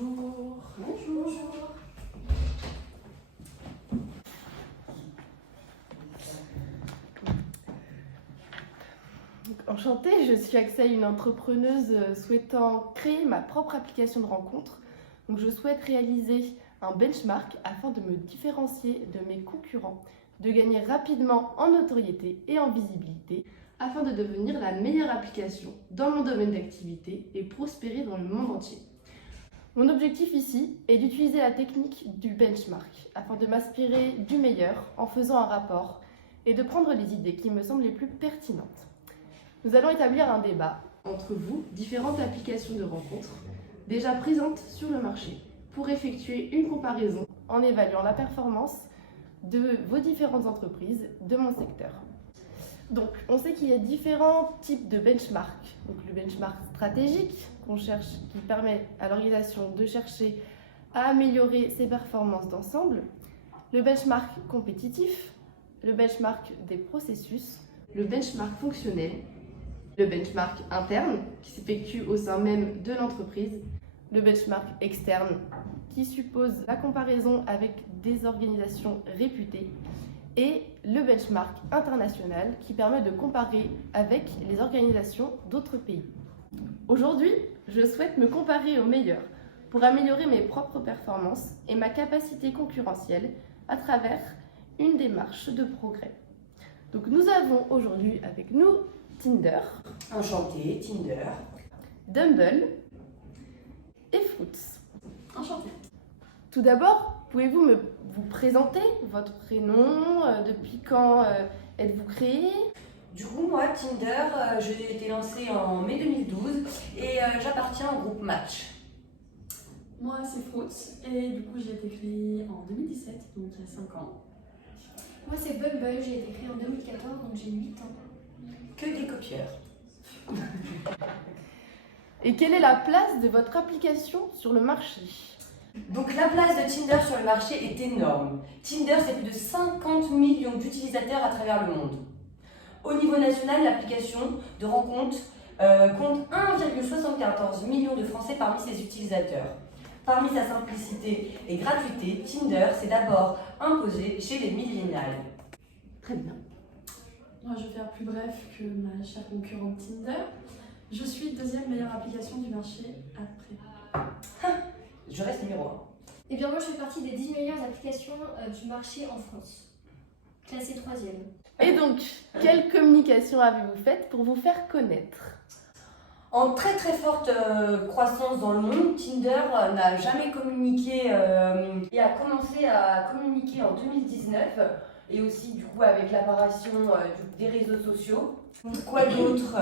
Bonjour. Bonjour. Enchantée, je suis Axel, une entrepreneuse souhaitant créer ma propre application de rencontre. Donc je souhaite réaliser un benchmark afin de me différencier de mes concurrents, de gagner rapidement en notoriété et en visibilité, afin de devenir la meilleure application dans mon domaine d'activité et prospérer dans le monde entier. Mon objectif ici est d'utiliser la technique du benchmark afin de m'inspirer du meilleur en faisant un rapport et de prendre les idées qui me semblent les plus pertinentes. Nous allons établir un débat entre vous, différentes applications de rencontres déjà présentes sur le marché, pour effectuer une comparaison en évaluant la performance de vos différentes entreprises de mon secteur. Donc, on sait qu'il y a différents types de benchmark. Donc, le benchmark stratégique qui permet à l'organisation de chercher à améliorer ses performances d'ensemble, le benchmark compétitif, le benchmark des processus, le benchmark fonctionnel, le benchmark interne qui s'effectue au sein même de l'entreprise, le benchmark externe qui suppose la comparaison avec des organisations réputées et le benchmark international qui permet de comparer avec les organisations d'autres pays. Aujourd'hui, je souhaite me comparer aux meilleurs pour améliorer mes propres performances et ma capacité concurrentielle à travers une démarche de progrès. Donc nous avons aujourd'hui avec nous Tinder, Enchantée, Tinder. Bumble et Fruits. Enchantée. Tout d'abord, pouvez-vous vous présenter votre prénom, depuis quand êtes-vous créé? Du coup, moi, Tinder, j'ai été lancée en mai 2012 et j'appartiens au groupe Match. Moi, c'est Fruits et du coup, j'ai été créée en 2017, donc il y a 5 ans. Moi, c'est Bumble, j'ai été créée en 2014, donc j'ai 8 ans. Que des copieurs. Et quelle est la place de votre application sur le marché? Donc la place de Tinder sur le marché est énorme. Tinder, c'est plus de 50 millions d'utilisateurs à travers le monde. Au niveau national, l'application de rencontre compte 1,74 million de Français parmi ses utilisateurs. Parmi sa simplicité et gratuité, Tinder s'est d'abord imposé chez les millénials. Très bien. Moi, je vais faire plus bref que ma chère concurrente Tinder. Je suis deuxième meilleure application du marché après. Je reste numéro 1. Et bien moi, je fais partie des 10 meilleures applications du marché en France. Classée 3e. Et donc, quelle communication avez-vous faite pour vous faire connaître? En très très forte croissance dans le monde, Tinder n'a jamais communiqué et a commencé à communiquer en 2019 et aussi du coup avec l'apparition des réseaux sociaux. Quoi d'autre?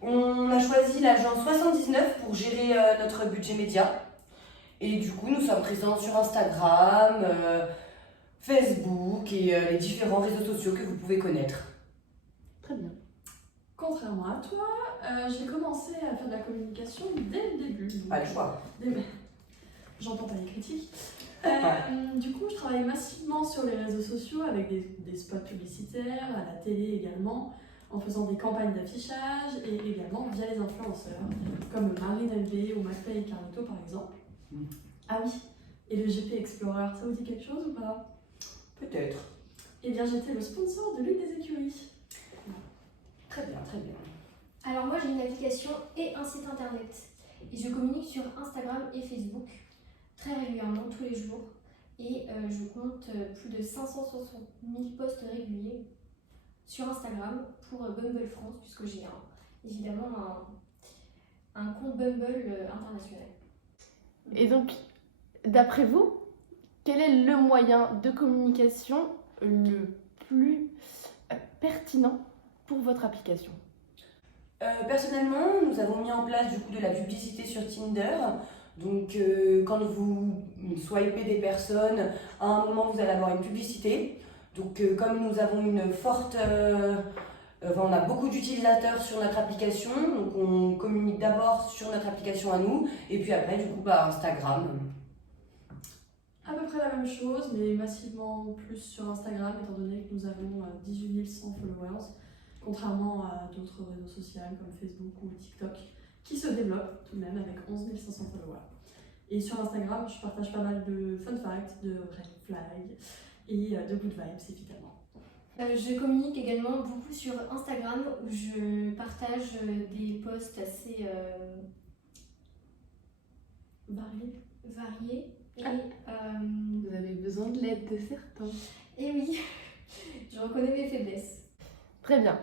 On a choisi l'agence 79 pour gérer notre budget média et du coup nous sommes présents sur Instagram, Facebook et les différents réseaux sociaux que vous pouvez connaître. Très bien. Contrairement à toi, j'ai commencé à faire de la communication dès le début. Pas le choix. J'entends pas les critiques. Du coup, je travaille massivement sur les réseaux sociaux avec des spots publicitaires, à la télé également, en faisant des campagnes d'affichage et également via les influenceurs, comme Marine LV ou McFly et Carlito par exemple. Ah oui, et le GP Explorer, ça vous dit quelque chose ou pas? Peut-être. Eh bien, j'étais le sponsor de l'une des écuries. Très bien, très bien. Alors moi, j'ai une application et un site internet. Et je communique sur Instagram et Facebook très régulièrement, tous les jours. Et je compte plus de 560 000 posts réguliers sur Instagram pour Bumble France, puisque j'ai évidemment un compte Bumble international. Et donc, d'après vous, quel est le moyen de communication le plus pertinent pour votre application? Personnellement, nous avons mis en place du coup de la publicité sur Tinder. Donc, quand vous swipez des personnes, à un moment vous allez avoir une publicité. Donc, comme nous avons une forte, on a beaucoup d'utilisateurs sur notre application, donc on communique d'abord sur notre application à nous, et puis après du coup Instagram. À peu près la même chose, mais massivement plus sur Instagram, étant donné que nous avons 18 100 followers, contrairement à d'autres réseaux sociaux comme Facebook ou TikTok, qui se développent tout de même avec 11 500 followers. Et sur Instagram, je partage pas mal de fun facts, de red flags et de good vibes évidemment. Je communique également beaucoup sur Instagram où je partage des posts assez variés. Vous avez besoin de l'aide de certains. Et oui, je reconnais mes faiblesses. Très bien.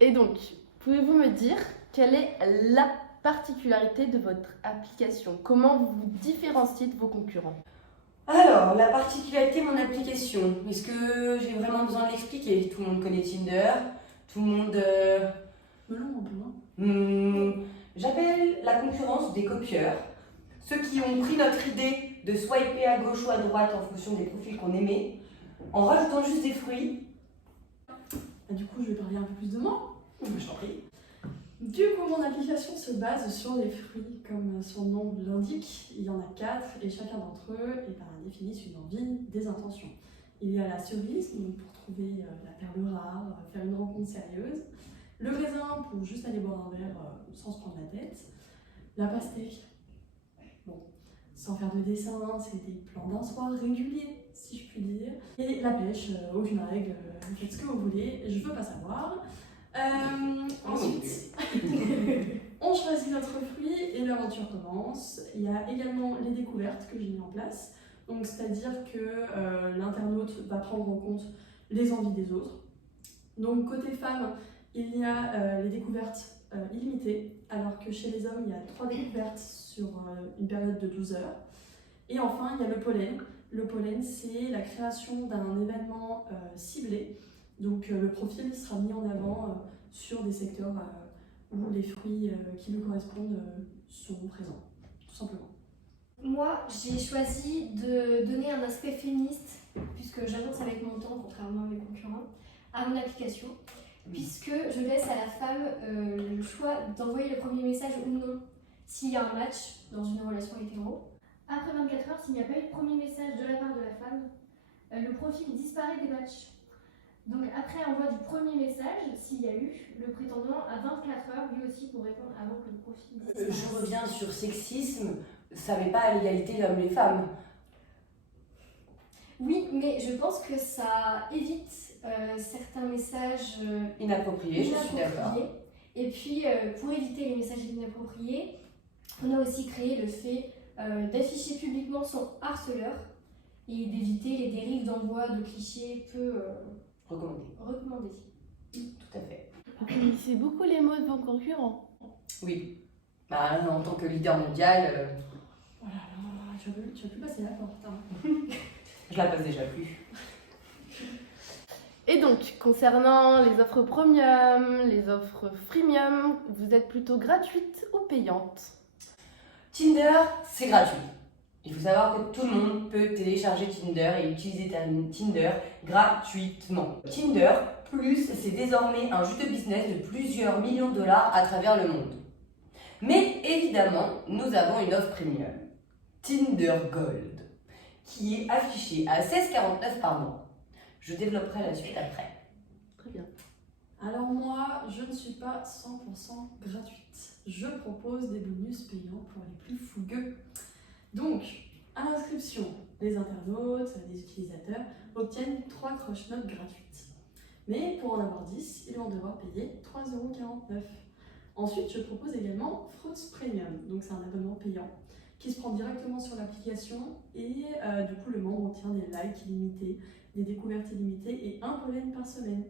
Et donc, pouvez-vous me dire quelle est la particularité de votre application? Comment vous vous différenciez de vos concurrents? Alors, la particularité de mon application, est-ce que j'ai vraiment besoin de l'expliquer? Tout le monde connaît Tinder, tout le monde... Melon un peu, hein. J'appelle la concurrence des copieurs, ceux qui ont pris notre idée de swiper à gauche ou à droite en fonction des profils qu'on aimait, en rajoutant juste des fruits. Du coup, je vais parler un peu plus de moi. Je t'en prie. Du coup, mon application se base sur les fruits, comme son nom l'indique. Il y en a 4 et chacun d'entre eux définissent une envie, des intentions. Il y a la cerise, donc pour trouver la perle rare, faire une rencontre sérieuse. Le raisin, pour juste aller boire un verre sans se prendre la tête. La pastèque, bon, sans faire de dessin, c'est des plans d'un soir réguliers, si je puis dire. Et la pêche, au vinaigre, faites ce que vous voulez, je veux pas savoir. Ensuite, on choisit notre fruit et l'aventure commence. Il y a également les découvertes que j'ai mis en place. Donc, c'est-à-dire que l'internaute va prendre en compte les envies des autres. Donc, côté femmes, il y a les découvertes illimitées, alors que chez les hommes, il y a 3 découvertes sur une période de 12 heures. Et enfin, il y a le pollen. Le pollen, c'est la création d'un événement ciblé. Donc le profil sera mis en avant sur des secteurs où les fruits qui lui correspondent seront présents, tout simplement. Moi, j'ai choisi de donner un aspect féministe, puisque j'avance avec mon temps, contrairement à mes concurrents, à mon application, puisque je laisse à la femme le choix d'envoyer le premier message ou non s'il y a un match dans une relation hétéro. Après 24 heures, s'il n'y a pas eu de premier message de la part de la femme, le profil disparaît des matchs. Donc après envoi du premier message, s'il y a eu, le prétendant a 24 heures lui aussi pour répondre avant que le profil disparaisse. Je reviens sur sexisme, ça met pas à l'égalité l'homme et les femmes. Oui, mais je pense que ça évite certains messages Inapproprié, je suis d'accord. Et puis pour éviter les messages inappropriés, on a aussi créé le fait d'afficher publiquement son harceleur et d'éviter les dérives d'envoi de clichés peu recommandés. Tout à fait. Vous connaissez beaucoup les mots de vos concurrents? Oui. Bah, en tant que leader mondial, Oh là là, tu vas plus passer la porte. Hein. je la passe déjà plus. Et donc, concernant les offres premium, les offres freemium, vous êtes plutôt gratuite ou payante? Tinder, c'est gratuit. Il faut savoir que tout le monde peut télécharger Tinder et utiliser Tinder gratuitement. Tinder Plus, c'est désormais un jeu de business de plusieurs millions de dollars à travers le monde. Mais évidemment, nous avons une offre premium, Tinder Gold, qui est affichée à 16,49 par mois. Je développerai la suite après. Très bien. Alors moi, je ne suis pas 100% gratuite. Je propose des bonus payants pour les plus fougueux. Donc, à l'inscription, les internautes, les utilisateurs obtiennent 3 crush notes gratuites. Mais pour en avoir 10, ils vont devoir payer 3,49 €. Ensuite, je propose également Fruits Premium, donc c'est un abonnement payant qui se prend directement sur l'application et du coup le membre obtient des likes illimités, des découvertes illimitées et un pollen par semaine.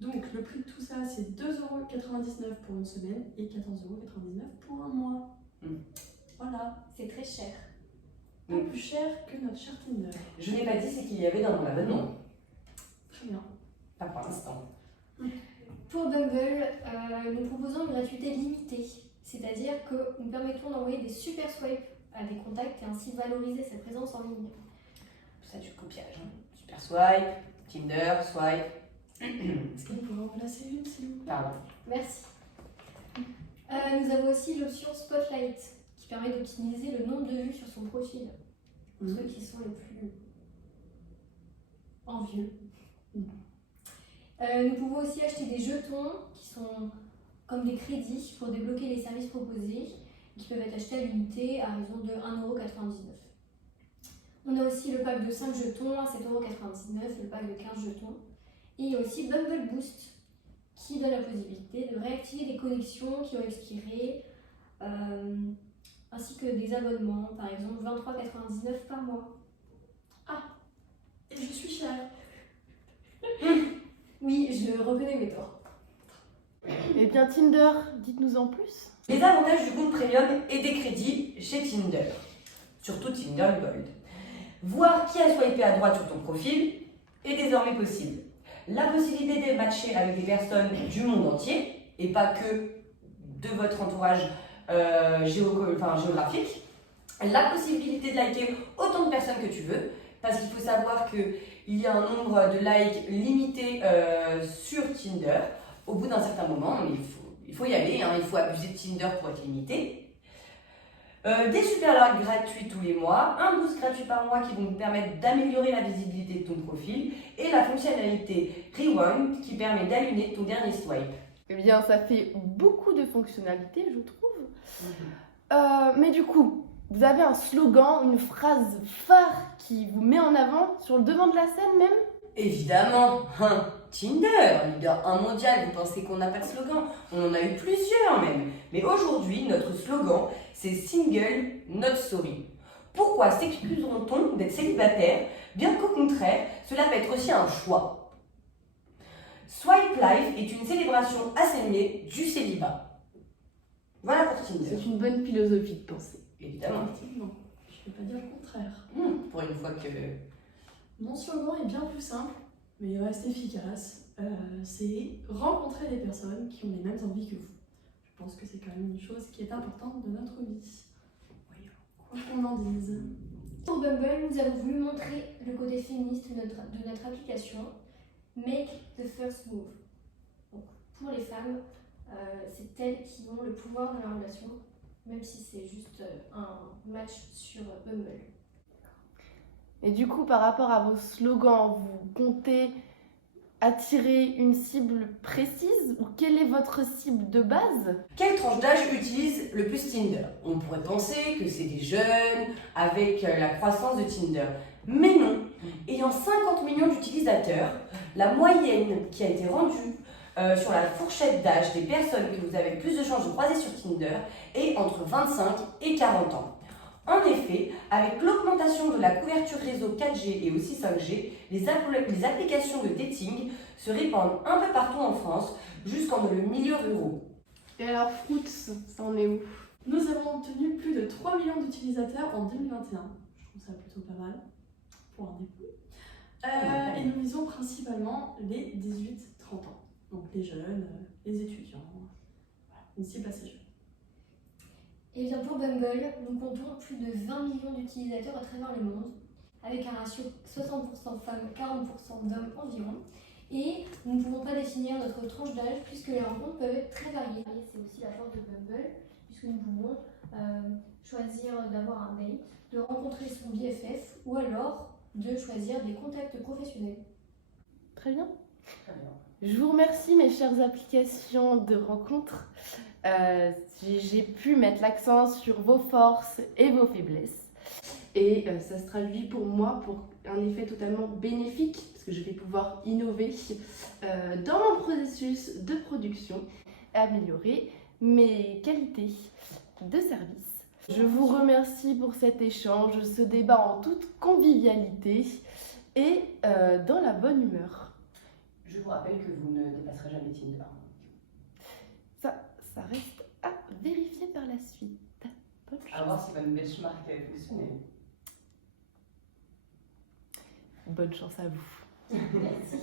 Donc le prix de tout ça c'est 2,99 € pour une semaine et 14,99 € pour un mois. Voilà. C'est très cher. Pas plus cher que notre cher Tinder. Je n'ai pas dit ce qu'il y avait dans mon abonnement. Très bien. Pas pour l'instant. Pour Bumble, nous proposons une gratuité limitée, c'est-à-dire que nous permettons d'envoyer des super swipes à des contacts et ainsi valoriser sa présence en ligne. Ça du copiage. Hein. Super swipe, Tinder, swipe. Est-ce que vous pouvez en placer une s'il vous plaît? Pardon. Merci. Nous avons aussi l'option Spotlight qui permet d'optimiser le nombre de vues sur son profil. Pour ceux qui sont les plus envieux. Nous pouvons aussi acheter des jetons qui sont comme des crédits pour débloquer les services proposés. qui peuvent être achetés à l'unité à raison de 1,99 €. On a aussi le pack de 5 jetons à 7,99 €, le pack de 15 jetons. Et il y a aussi Bumble Boost qui donne la possibilité de réactiver des connexions qui ont expiré, ainsi que des abonnements, par exemple 23,99 € par mois. Et je suis chère. Oui, je reconnais mes torts. Eh bien Tinder, dites-nous en plus. Les avantages du compte premium et des crédits chez Tinder, surtout Tinder Gold. Voir qui a swipé à droite sur ton profil est désormais possible. La possibilité de matcher avec des personnes du monde entier et pas que de votre entourage géographique. La possibilité de liker autant de personnes que tu veux, parce qu'il faut savoir qu'il y a un nombre de likes limité sur Tinder. Au bout d'un certain moment, il faut y aller, il faut abuser de Tinder pour être limité. Des super likes gratuits tous les mois, un boost gratuit par mois qui vont te permettre d'améliorer la visibilité de ton profil et la fonctionnalité Rewind qui permet d'allumer ton dernier swipe. Eh bien ça fait beaucoup de fonctionnalités, je trouve. Mais du coup, vous avez un slogan, une phrase phare qui vous met en avant sur le devant de la scène même? Évidemment, Tinder, leader 1 mondial, vous pensez qu'on n'a pas de slogan? On en a eu plusieurs même. Mais aujourd'hui, notre slogan, c'est Single Not Sorry. Pourquoi s'excuseront-on d'être célibataire, bien qu'au contraire, cela peut être aussi un choix? Swipe Life est une célébration assainie du célibat. Voilà pour Tinder. C'est une bonne philosophie de pensée. Évidemment. Effectivement, je ne peux pas dire le contraire. Pour une fois que... Mon slogan est bien plus simple, mais il reste efficace. C'est rencontrer des personnes qui ont les mêmes envies que vous. Je pense que c'est quand même une chose qui est importante de notre vie. Voyons, quoi qu'on en dise. Pour Bumble, nous avons voulu montrer le côté féministe de notre application Make the First Move. Donc, pour les femmes, c'est elles qui ont le pouvoir dans la relation, même si c'est juste un match sur Bumble. Et du coup, par rapport à vos slogans, vous comptez attirer une cible précise ou quelle est votre cible de base? Quelle tranche d'âge utilise le plus Tinder? On pourrait penser que c'est des jeunes avec la croissance de Tinder. Mais non, ayant 50 millions d'utilisateurs, la moyenne qui a été rendue sur la fourchette d'âge des personnes que vous avez le plus de chances de croiser sur Tinder est entre 25 et 40 ans. En effet, avec l'augmentation de la couverture réseau 4G et aussi 5G, les applications de dating se répandent un peu partout en France, jusqu'en le milieu rural. Et alors Fruits, ça en est où? Nous avons obtenu plus de 3 millions d'utilisateurs en 2021. Je trouve ça plutôt pas mal pour un début. Et nous visons principalement les 18-30 ans. Donc les jeunes, les étudiants, voilà, une cible assez jeune. Et bien pour Bumble, nous comptons plus de 20 millions d'utilisateurs à travers le monde, avec un ratio 60% femmes, 40% d'hommes environ. Et nous ne pouvons pas définir notre tranche d'âge puisque les rencontres peuvent être très variées. Et c'est aussi la force de Bumble, puisque nous pouvons choisir d'avoir un date, de rencontrer son BFF ou alors de choisir des contacts professionnels. Très bien. Très bien. Je vous remercie mes chères applications de rencontres. J'ai pu mettre l'accent sur vos forces et vos faiblesses. Et ça se traduit pour moi pour un effet totalement bénéfique, parce que je vais pouvoir innover dans mon processus de production et améliorer mes qualités de service. Je vous remercie pour cet échange, ce débat en toute convivialité et dans la bonne humeur. Je vous rappelle que vous ne dépasserez jamais Tinder. Ça reste à vérifier par la suite. Bonne À chance. voir si votre benchmark a fonctionné. Bonne chance à vous. Merci.